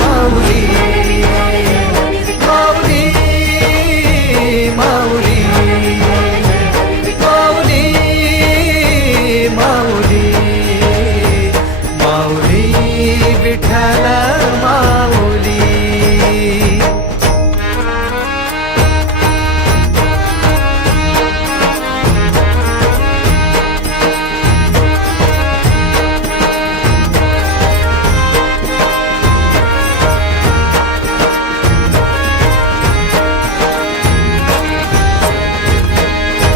माऊली